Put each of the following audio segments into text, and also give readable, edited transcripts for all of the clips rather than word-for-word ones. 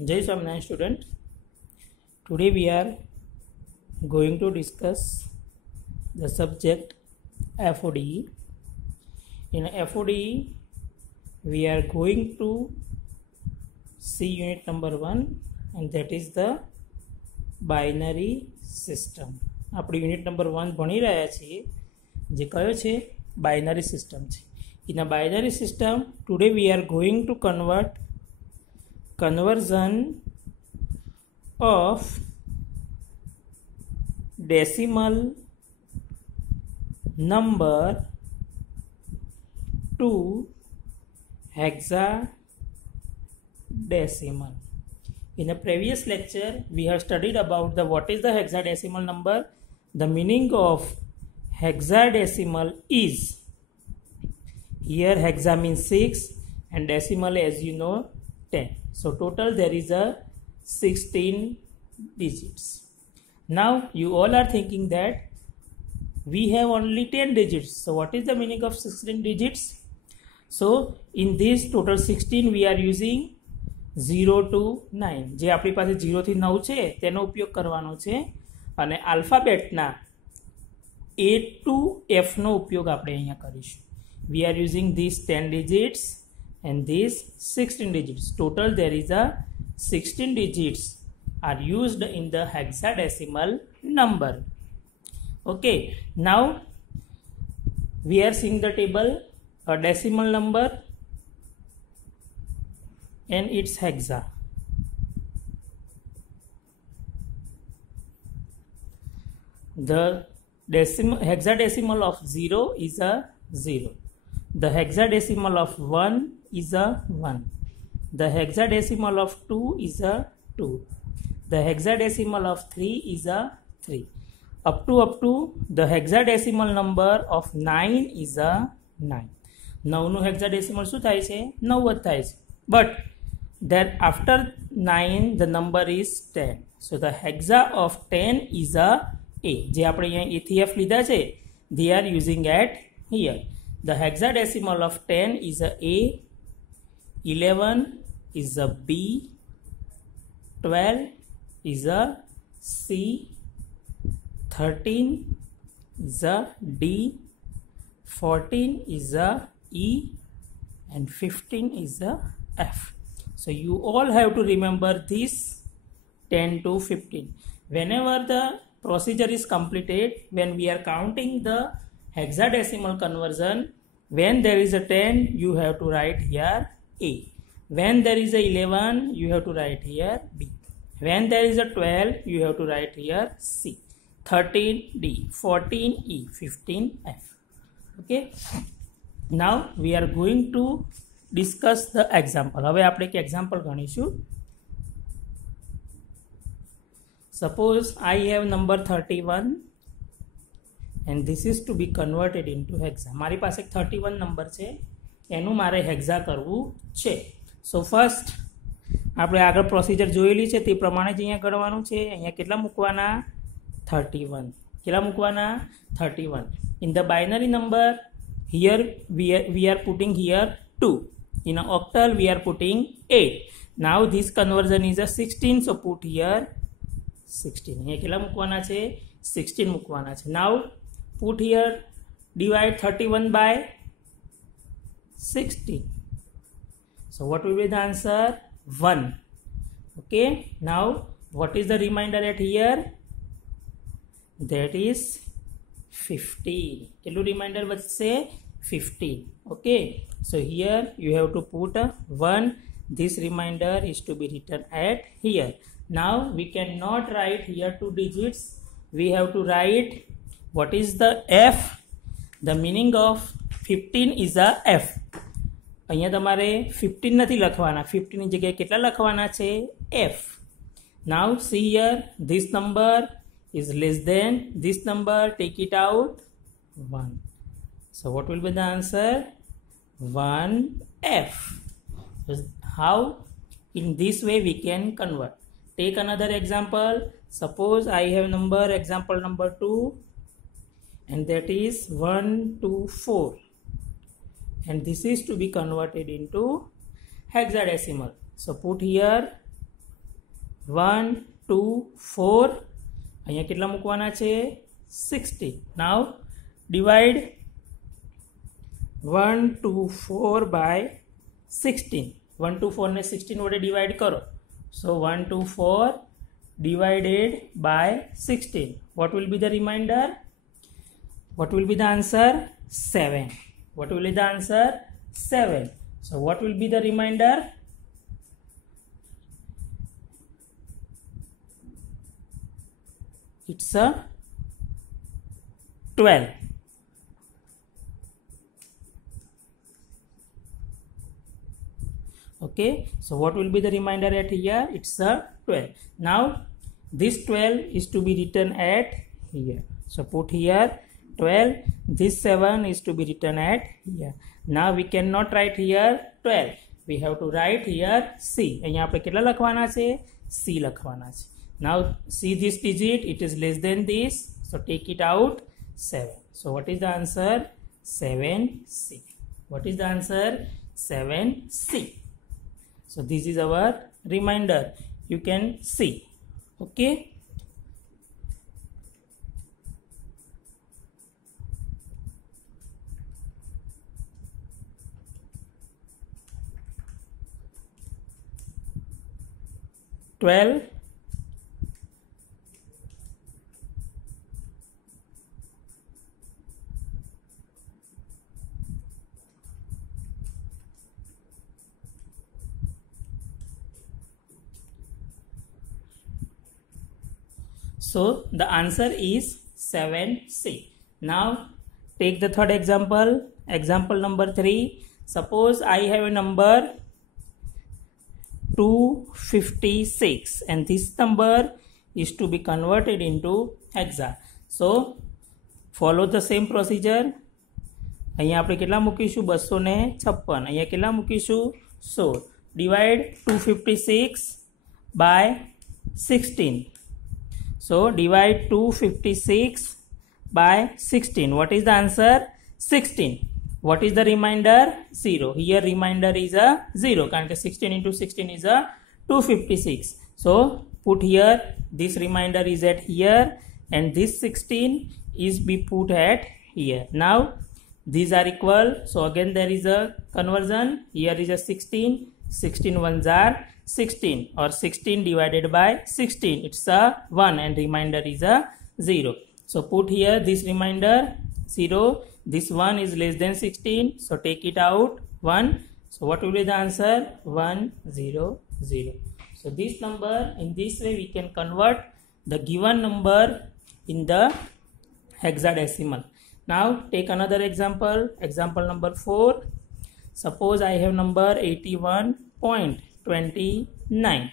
Jai Swaminarayan student. Today we are going to discuss the subject FODE. In FODE we are going to see unit number 1 and that is the binary system. આપણે unit number 1 ભણી રહ્યા છીએ જે કયો છે binary system છે. In a binary system today we are going to conversion of decimal number to hexadecimal. In a previous lecture we have studied about the what is the hexadecimal number. The meaning of hexadecimal is, here hexa means 6 and decimal as you know 10. So total there is a 16 digits. Now you all are thinking that we have only 10 digits. So what is the meaning of 16 digits? So in this total 16 we are using 0 to 9. જે આપણી પાસે 0 થી 9 છે તેનો ઉપયોગ કરવાનો છે અને આલ્ફાબેટના A to F નો ઉપયોગ આપણે અહીંયા કરીશું. We are using these 10 digits and these 16 digits. Total there is a 16 digits are used in the hexadecimal number. Okay, now we are seeing the table, a decimal number and its hexa. The hexadecimal of 0 is a 0. The hexadecimal of 1 is a 1. The hexadecimal of 2 is a 2. The hexadecimal of 3 is a 3. Up to the hexadecimal number of 9 is a 9. 9 નું hexadecimal શું થાય છે? 9 જ થાય છે. But then after 9 the number is 10. So the hexa of 10 is a A. જે આપણે અહીંયા A થી F લીધા છે, they are using at here. The hexadecimal of 10 is a A, 11 is a B, 12 is a C, 13 is a D, 14 is a E, and 15 is a F. So you all have to remember this 10 to 15. Whenever the procedure is completed, when we are counting the hexadecimal conversion, when there is a 10 you have to write here A, when there is a 11 you have to write here B, when there is a 12 you have to write here C, 13 D, 14 E, 15 F. Okay, now we are going to discuss the example. હવે આપણે એક example ગણીશું. Suppose I have number 31 and this is to be converted into hexa. મારી પાસે 31 number છે, એનું મારે hexa કરવું છે. સો ફર્સ્ટ આપણે આગળ પ્રોસિજર જોયેલી છે તે પ્રમાણે જ અહીંયા ગણવાનું છે. અહીંયા કેટલા મૂકવાના? 31. કેટલા મૂકવાના? 31. In the binary number here we are putting here 2. In an octal we are putting 8. Now this conversion is a 16, so put here 16. અહીંયા કેટલા મૂકવાના છે? 16 મૂકવાના છે. Now put here, divide 31 by 16. So what will be the answer? 1. Okay, now what is the remainder at here? That is 15. કેટલું remainder વધશે? 15. Okay, so here you have to put a 1. This remainder is to be written at here. Now we cannot write here 2 digits. We have to write what is the F. The meaning of 15 is a F. અહીંયા તમારે 15 નથી લખવાના, 15 ની જગ્યાએ કેટલા લખવાના છે? F. Now see here, this number is less than this number, take it out 1. So what will be the answer? 1F. How? In this way we can convert. Take another example. Suppose I have example number 2 and that is 1 to 4 and this is to be converted into hexadecimal. So put here 1 2 4 અહીંયા કેટલા મૂકવાના છે 60. નાવ divide 1 2 4 by 16. 1 2 4 ને 16 વડે divide કરો. So 1 2 4 divided by 16. What will be the remainder? What will be the answer? 7. What will be the answer? 7. So what will be the remainder? It's a 12. Okay, so what will be the remainder at here? It's a 12. Now this 12 is to be written at here. So put here 12. This 7 is to be written at here. Now we cannot write here 12. We have to write here C. અહીંયા આપણે કેટલા લખવાના છે? C લખવાના છે. Now see this digit, it is less than this. So take it out, 7. So what is the answer? 7C. What is the answer? 7C. So this is our remainder. You can see. Okay. Twelve. So the answer is 7C. Now take the third example. Example number 3. Suppose I have a number 256 and this number is to be converted into hexa. So follow the same procedure. અહીંયા આપણે કેટલા મૂકીશું 256. અહીંયા કેટલા મૂકીશું 16. Divide 256 by 16. So divide 256 by 16. What is the answer? 16. What is the remainder? 0. Here remainder is a 0. કારણ કે 16 into 16 is a 256. So put here, this remainder is at here and this 16 is be put at here. Now these are equal. So again there is a conversion. Here is a 16. 16 ones are 16 or 16 divided by 16. It's a 1 and remainder is a 0. So put here this remainder 0. This 1 is less than 16. So take it out 1. So what will be the answer? 100. So this number, in this way we can convert the given number in the hexadecimal. Now take another example. Example number 4. Suppose I have number 81.29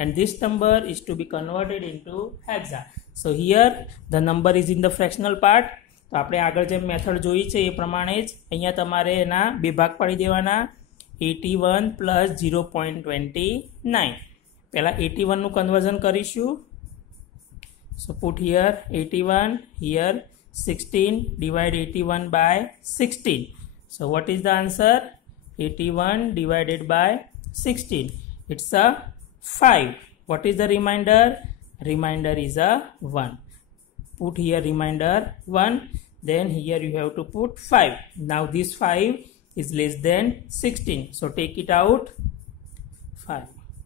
and this number is to be converted into hexa. So here the number is in the fractional part. તો આપણે આગળ જે method જોઈ છે એ પ્રમાણે જ અહીંયા તમારે એના બે ભાગ પાડી દેવાના. 81 plus 0.29. પહેલા 81 નું કન્વર્ઝન કરીશું. So put here 81, here 16, divide 81 by 16. So what is the answer? 81 divided by 16. It's a 5. What is the remainder? Remainder is a 1. Put here remainder 1. Then here you have to put 5. Now this 5 is less than 16. So take it out 5.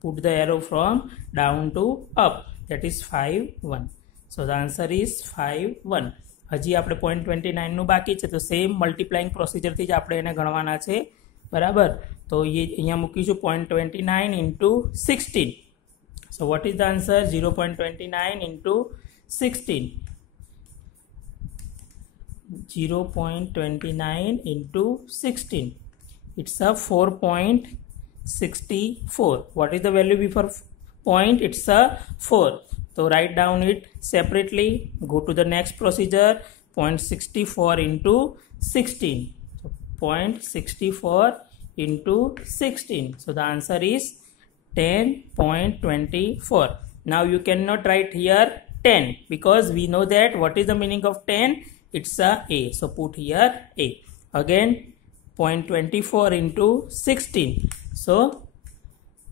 Put the arrow from down to up. That is 5 1. So the answer is 5 1. હજી આપણે 0.29 નું બાકી છે તો same multiplying પ્રોસિજરથી જ આપણે એને ગણવાના છે. બરાબર, તો એ અહીંયા મૂકીશું 0.29 into 16. So what is the answer? 0.29 into 16. 0.29 into 16. It's a 4.64. What is the value before point? It's a 4. So write down it separately. Go to the next procedure. 0.64 into 16. So 0.64 into 16. So the answer is 10.24. Now you cannot write here 10 because we know that what is the meaning of 10? It's a A. So put here A. Again 0.24 into 16. So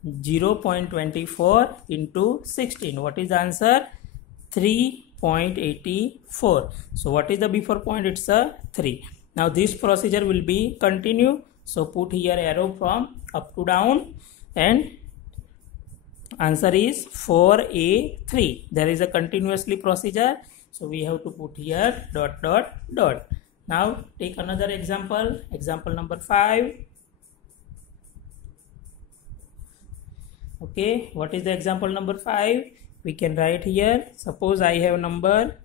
0.24 into 16. What is the answer? 3.84. So what is the before point? It's a 3. Now this procedure will be continue. So put here arrow from up to down, and answer is 4A3. There is a continuously procedure. So we have to put here dot dot dot. Now take another example. Example number 5. Okay, what is the example number 5? We can write here. Suppose I have number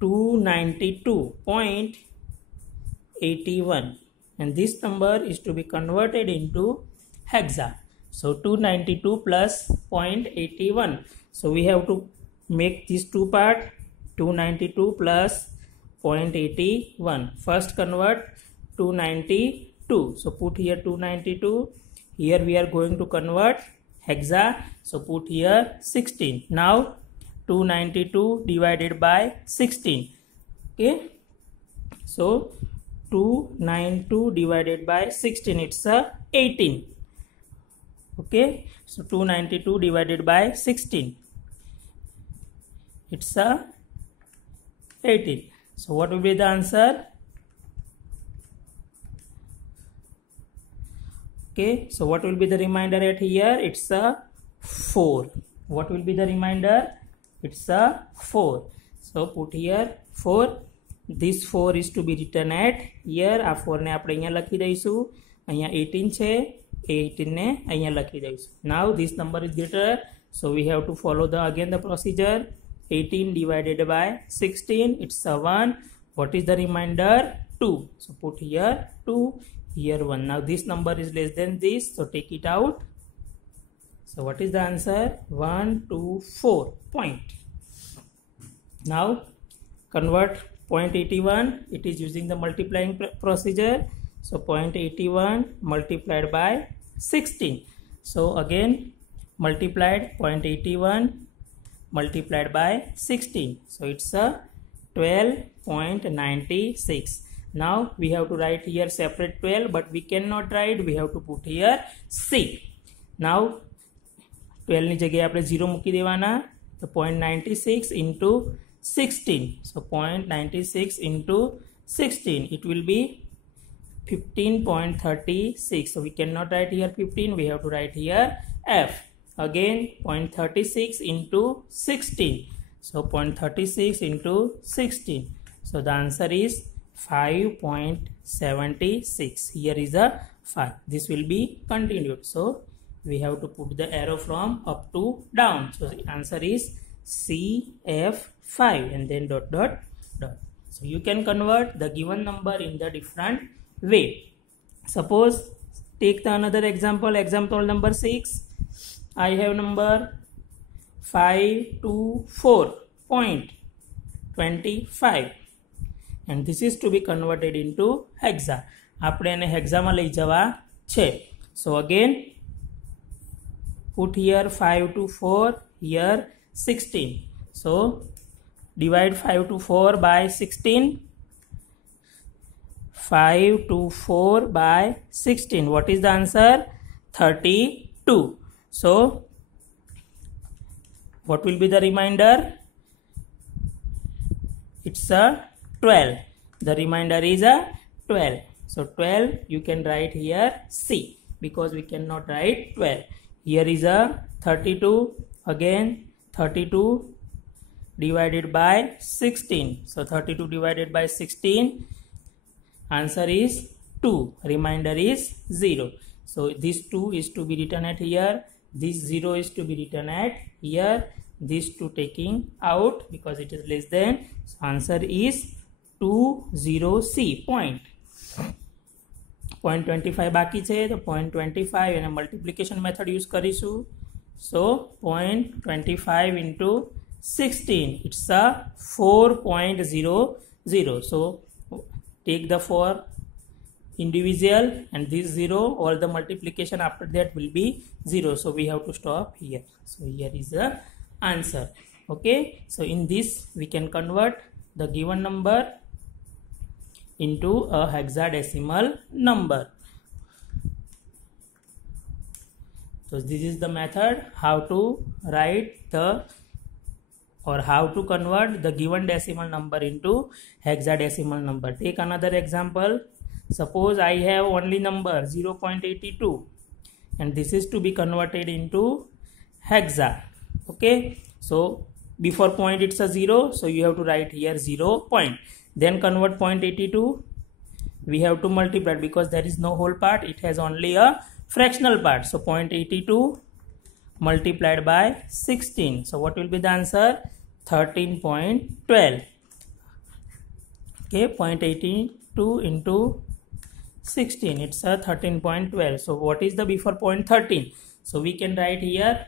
292.81, and this number is to be converted into hexa. So 292 plus 0.81. So we have to make these two parts. 292 plus 0.81. First convert 292. So put here 292. Here we are going to convert hexa. So put here 16. Now 292 divided by 16. Okay. So 292 divided by 16. It's a 18. Okay. So 292 divided by 16. It's a 18. So what will be the answer? Okay, so what will be the remainder at here? It's a 4. What will be the remainder? It's a 4. So put here 4. This 4 is to be written at here. આ 4 ને આપણે અહીંયા લખી દઈશું. અહીંયા 18 છે, 18 ને અહીંયા લખી દઈશું. Now this number is greater, so we have to follow again the procedure. 18 divided by 16, it's a 1. What is the remainder? 2. So put here 2, here 1. Now this number is less than this, so take it out. So what is the answer? 124 point. Now convert 0.81. It is using the multiplying procedure. So 0.81 multiplied by 16. So again multiplied 0.81 multiplied by 16. So it's a 12.96. Now we have to write here separate 12, but we cannot write. We have to put here C. Now 12 ની જગ્યાએ આપણે 0 મૂકી દેવાના. So 0.96 into 16. So 0.96 into 16. It will be 15.36. So we cannot write here 15. We have to write here F. Again 0.36 into 16. So 0.36 into 16. So the answer is 5.76. Here is a 5. This will be continued. So we have to put the arrow from up to down. So the answer is CF5 and then dot dot dot. So you can convert the given number in the different way. Suppose take the another example. Example number 6. I have number 524.25 and this is to be converted into hexa. આપણે એને હેક્સામાં લઈ જવા છે. So again put here 5 to 4, here 16. So divide 5 to 4 by 16. 5 to 4 by 16. What is the answer? 32. So what will be the remainder? It's a 12. The remainder is a 12. So 12 you can write here C, because we cannot write 12. Here is a 32. Again 32 divided by 16. So 32 divided by 16. Answer is 2. Remainder is 0. So this 2 is to be written at here. This 0 is to be written at here. This 2 taking out because it is less than. So answer is 20C point. 0.25 બાકી છે, તો 0.25 એને multiplication method use કરીશું. So 0.25 into 16, it's a 4.00. So take the 4 individual and this 0, all the multiplication after that will be 0. So we have to stop here. So here is the answer. Okay, so in this we can convert the given number into a hexadecimal number. So this is the method how to write the or how to convert the given decimal number into hexadecimal number. Take another example. Suppose I have only number 0.82 and this is to be converted into hexa. Okay, so before point it's a 0, so you have to write here 0 point. Then convert 0.82. We have to multiply because there is no whole part, it has only a fractional part. So 0.82 multiplied by 16. So what will be the answer? 13.12. Okay, 0.82 into 16, it's a 13.12. So what is the before 0.13? So we can write here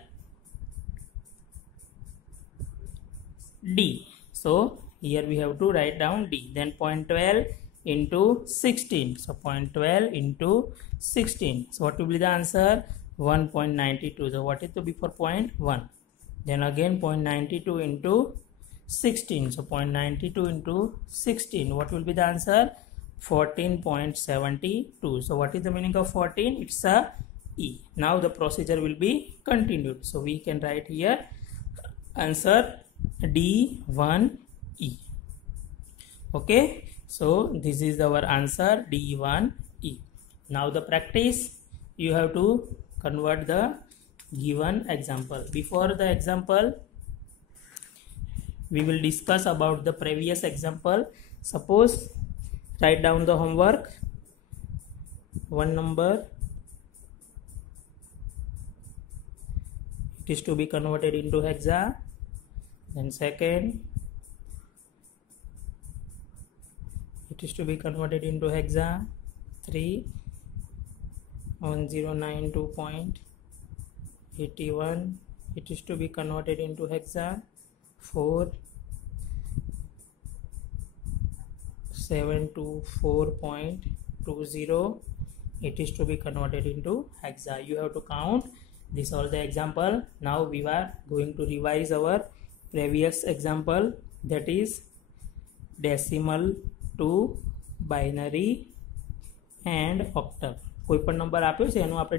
D. So here we have to write down D. Then 0.12 into 16. So 0.12 into 16. So what will be the answer? 1.92. So what is the before 0.1? Then again 0.92 into 16. So 0.92 into 16. What will be the answer? 14.72. So what is the meaning of 14? It's a E. Now the procedure will be continued. So we can write here answer D1E. Okay. So this is our answer D1E. Now the practice, you have to convert the given example. Before the example, we will discuss about the previous example. Suppose, write down the homework. One number, it is to be converted into hexa. Then second, it is to be converted into hexa. 3, 1092.81, it is to be converted into hexa. 4, 724.20, it is to be converted into hexa. You have to count. This all the example. Now we are going to revise our previous example, that is decimal to binary and octal. કોઈપણ number આપ્યો છે એનું આપણે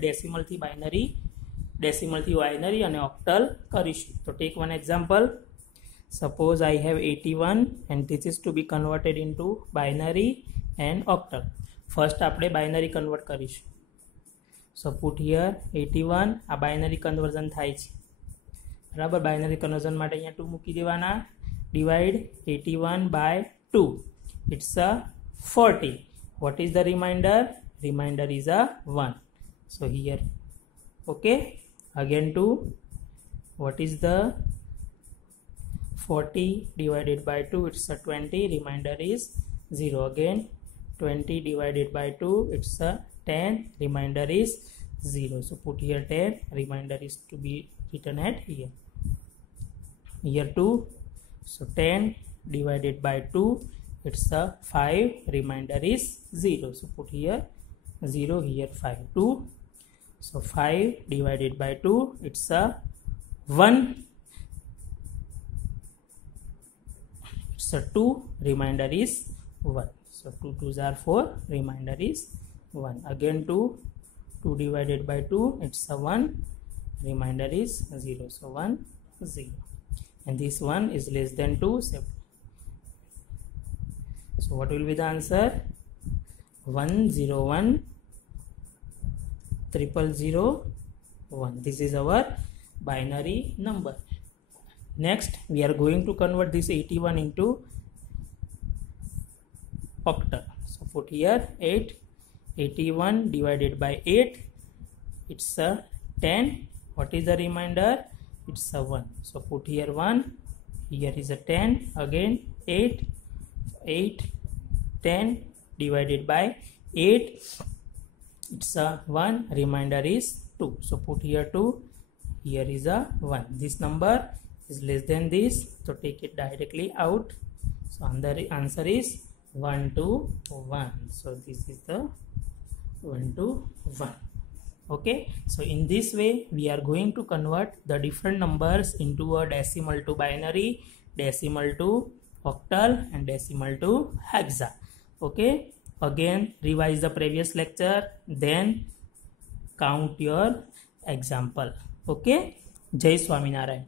ડેસિમલથી binary અને octal કરીશું. તો take one example. Suppose I have 81 and this is to be converted into binary and octal. First આપણે binary convert કરીશું. સો પુટ હિયર 81. આ બાઇનરી કન્વર્ઝન થાય છે, બરાબર. બાઇનરી કન્વર્ઝન માટે અહીંયા 2 મૂકી દેવાના. Divide 81 by 2, it's a 40. What is the remainder? Remainder is a 1. So here, okay, again 2. What is the 40 divided by 2? It's a 20. Remainder is 0. Again 20 divided by 2, it's a 10. Remainder is 0. So put here 10. Remainder is to be written at here. Here 2. So 10 divided by 2, it's a 5. Remainder is 0. So put here 0, here 5. 2. So 5 divided by 2, it's a 1. It's a 2. Remainder is 1. So 2 2s are 4. Remainder is 1. Again 2. 2 divided by 2, it's a 1. Remainder is 0. So 1 0. And this one is less than 2. So what will be the answer? 101,000,001. This is our binary number. Next, we are going to convert this 81 into octal. So put here 8. 81 divided by 8, it's a 10. What is the remainder? It's a 1. So put here 1. Here is a 10. Again 8. 8, 10 divided by 8, it's a 1. Remainder is 2. So put here 2. Here is a 1. This number is less than this, so take it directly out. So the answer is 1 to 1. So this is the 1 to 1. Okay, so in this way we are going to convert the different numbers into a decimal to binary, decimal to octal, and decimal to hexa. Okay, again revise the previous lecture, then count your example. Okay, Jai Swaminarayan.